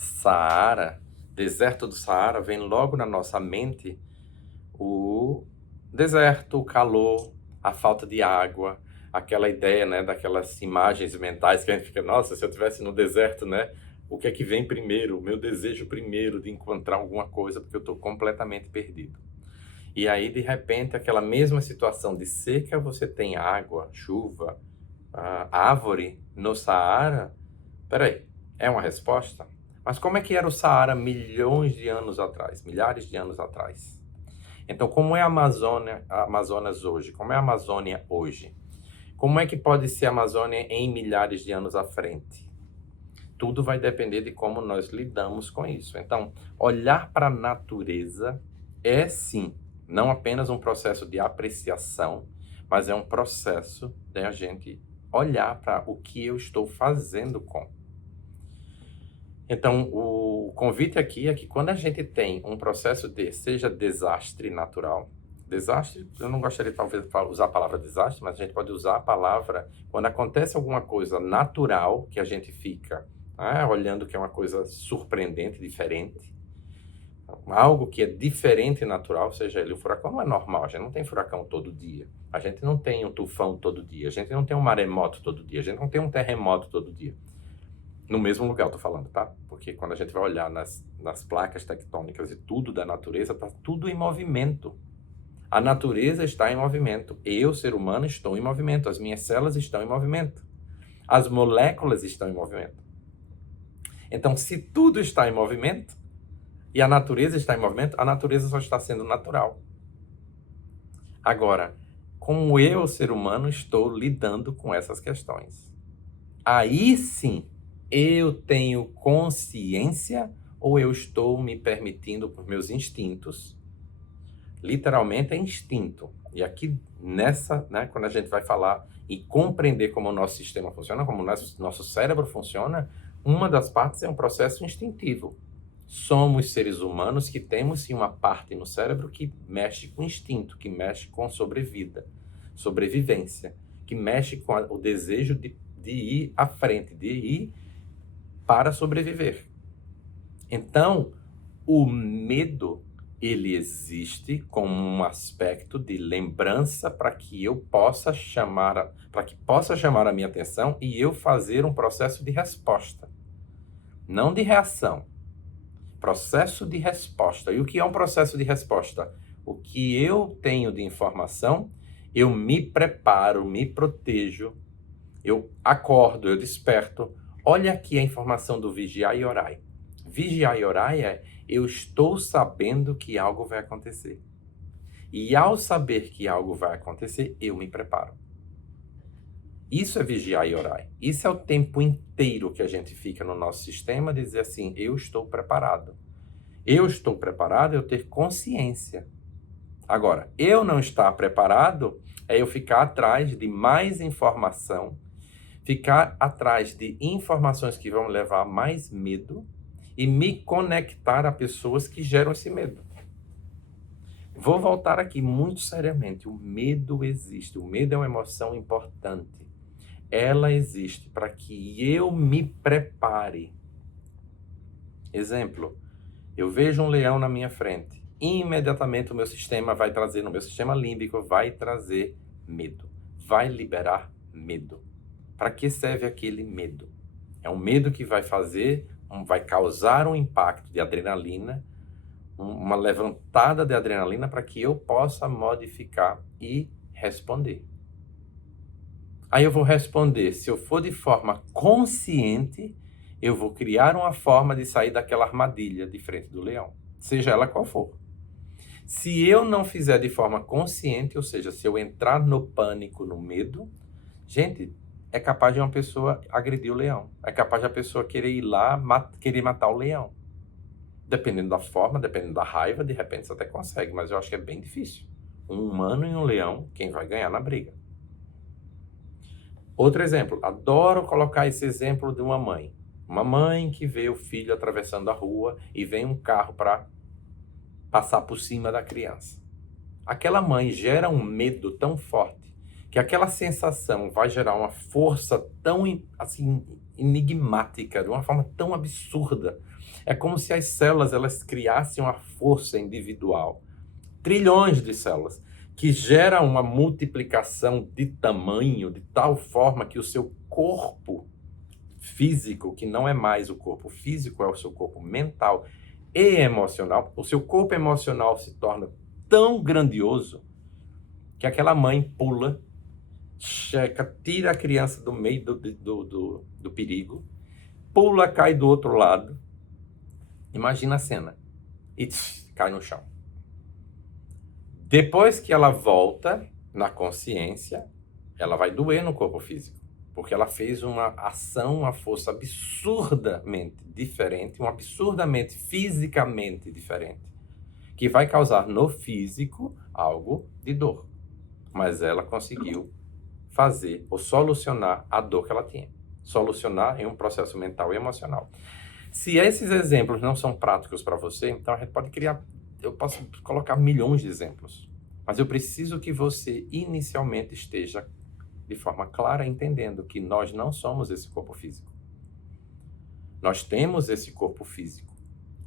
Saara, deserto do Saara, vem logo na nossa mente o deserto, o calor, a falta de água, aquela ideia, né, daquelas imagens mentais que a gente fica, nossa, se eu estivesse no deserto, né, o que é que vem primeiro? O meu desejo primeiro de encontrar alguma coisa, porque eu estou completamente perdido. E aí, de repente, aquela mesma situação de seca, você tem água, chuva, árvore no Saara. Peraí, é uma resposta? Mas como é que era o Saara milhões de anos atrás, milhares de anos atrás? Então, como é a Amazonas hoje? Como é a Amazônia hoje? Como é que pode ser a Amazônia em milhares de anos à frente? Tudo vai depender de como nós lidamos com isso. Então, olhar para a natureza é sim, não apenas um processo de apreciação, mas é um processo de a gente olhar para o que eu estou fazendo com. Então, o convite aqui é que quando a gente tem um processo de, seja desastre natural, desastre, eu não gostaria talvez de usar a palavra desastre, mas a gente pode usar a palavra quando acontece alguma coisa natural que a gente fica olhando que é uma coisa surpreendente, diferente, algo que é diferente e natural, seja ele o furacão, não é normal, a gente não tem furacão todo dia, a gente não tem um tufão todo dia, a gente não tem um maremoto todo dia, a gente não tem um terremoto todo dia. No mesmo lugar, eu tô falando, tá? Porque quando a gente vai olhar nas placas tectônicas e tudo da natureza, tá tudo em movimento. A natureza está em movimento. Eu, ser humano, estou em movimento. As minhas células estão em movimento. As moléculas estão em movimento. Então, se tudo está em movimento e a natureza está em movimento, a natureza só está sendo natural. Agora, como eu, ser humano, estou lidando com essas questões? Aí sim, eu tenho consciência ou eu estou me permitindo por meus instintos? Literalmente é instinto. E aqui nessa, né, quando a gente vai falar e compreender como o nosso sistema funciona, como o nosso cérebro funciona, uma das partes é um processo instintivo. Somos seres humanos que temos sim uma parte no cérebro que mexe com instinto, que mexe com sobrevida, sobrevivência, que mexe com o desejo de ir à frente, de ir para sobreviver. Então, o medo, ele existe como um aspecto de lembrança para que eu possa chamar a minha atenção e eu fazer um processo de resposta, não de reação. Processo de resposta. E o que é um processo de resposta? O que eu tenho de informação, eu me preparo, me protejo, eu acordo, eu desperto. Olha aqui a informação do vigiar e orai. Vigiar e orai é eu estou sabendo que algo vai acontecer. E ao saber que algo vai acontecer, eu me preparo. Isso é vigiar e orai. Isso é o tempo inteiro que a gente fica no nosso sistema de dizer assim, eu estou preparado. Eu estou preparado, eu ter consciência. Agora, eu não estar preparado é eu ficar atrás de mais informação, ficar atrás de informações que vão levar mais medo e me conectar a pessoas que geram esse medo. Vou voltar aqui muito seriamente. O medo existe. O medo é uma emoção importante. Ela existe para que eu me prepare. Exemplo, eu vejo um leão na minha frente. Imediatamente o meu sistema vai trazer, no meu sistema límbico, vai trazer medo. Vai liberar medo. Para que serve aquele medo? É um medo que vai vai causar um impacto de adrenalina, uma levantada de adrenalina para que eu possa modificar e responder. Aí eu vou responder, se eu for de forma consciente, eu vou criar uma forma de sair daquela armadilha de frente do leão, seja ela qual for. Se eu não fizer de forma consciente, ou seja, se eu entrar no pânico, no medo, gente, é capaz de uma pessoa agredir o leão. É capaz de a pessoa querer ir lá, querer matar o leão. Dependendo da forma, dependendo da raiva, de repente você até consegue, mas eu acho que é bem difícil. Um humano e um leão, quem vai ganhar na briga? Outro exemplo, adoro colocar esse exemplo de uma mãe. Uma mãe que vê o filho atravessando a rua e vem um carro para passar por cima da criança. Aquela mãe gera um medo tão forte que aquela sensação vai gerar uma força tão assim enigmática, de uma forma tão absurda. É como se as células elas criassem uma força individual, trilhões de células, que gera uma multiplicação de tamanho, de tal forma que o seu corpo físico, que não é mais o corpo físico, é o seu corpo mental e emocional, o seu corpo emocional se torna tão grandioso que aquela mãe pula, checa, tira a criança do meio do perigo, pula, cai do outro lado, imagina a cena, e cai no chão. Depois que ela volta na consciência, ela vai doer no corpo físico, porque ela fez uma ação, uma força absurdamente diferente, absurdamente fisicamente diferente, que vai causar no físico algo de dor. Mas ela conseguiu fazer ou solucionar a dor que ela tinha. Solucionar em um processo mental e emocional. Se esses exemplos não são práticos para você, então a gente pode criar, eu posso colocar milhões de exemplos. Mas eu preciso que você inicialmente esteja de forma clara entendendo que nós não somos esse corpo físico. Nós temos esse corpo físico.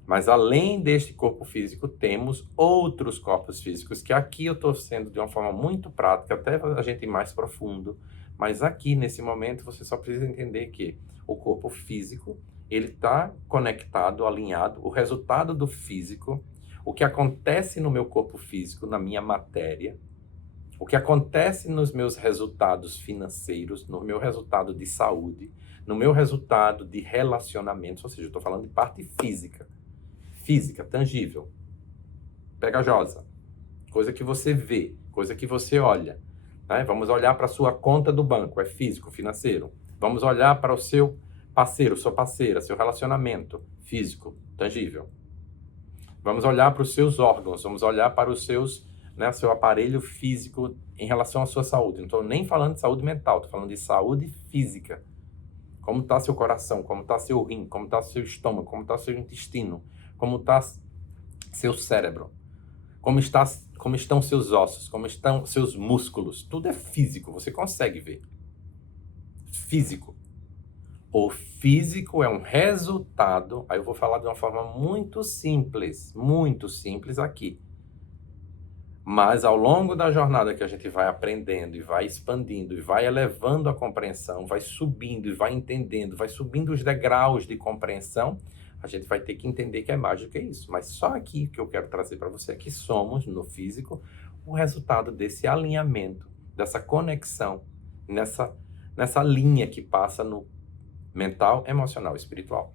Mas além deste corpo físico, temos outros corpos físicos, que aqui eu estou sendo de uma forma muito prática, até a gente ir mais profundo. Mas aqui, nesse momento, você só precisa entender que o corpo físico, ele está conectado, alinhado, o resultado do físico, o que acontece no meu corpo físico, na minha matéria, o que acontece nos meus resultados financeiros, no meu resultado de saúde, no meu resultado de relacionamentos, ou seja, eu estou falando de parte física. Física, tangível, pegajosa, coisa que você vê, coisa que você olha. Né? Vamos olhar para a sua conta do banco, é físico, financeiro. Vamos olhar para o seu parceiro, sua parceira, seu relacionamento, físico, tangível. Vamos olhar para os seus órgãos, vamos olhar para os seus, né, seu aparelho físico em relação à sua saúde. Não estou nem falando de saúde mental, estou falando de saúde física. Como está seu coração, como está seu rim, como está seu estômago, como está seu intestino, como está seu cérebro, como estão seus ossos, como estão seus músculos. Tudo é físico, você consegue ver. Físico. O físico é um resultado, aí eu vou falar de uma forma muito simples aqui. Mas ao longo da jornada que a gente vai aprendendo e vai expandindo e vai elevando a compreensão, vai subindo e vai entendendo, vai subindo os degraus de compreensão, a gente vai ter que entender que é mais do que isso. Mas só aqui que eu quero trazer para você é que somos, no físico, o resultado desse alinhamento, dessa conexão, nessa linha que passa no mental, emocional e espiritual.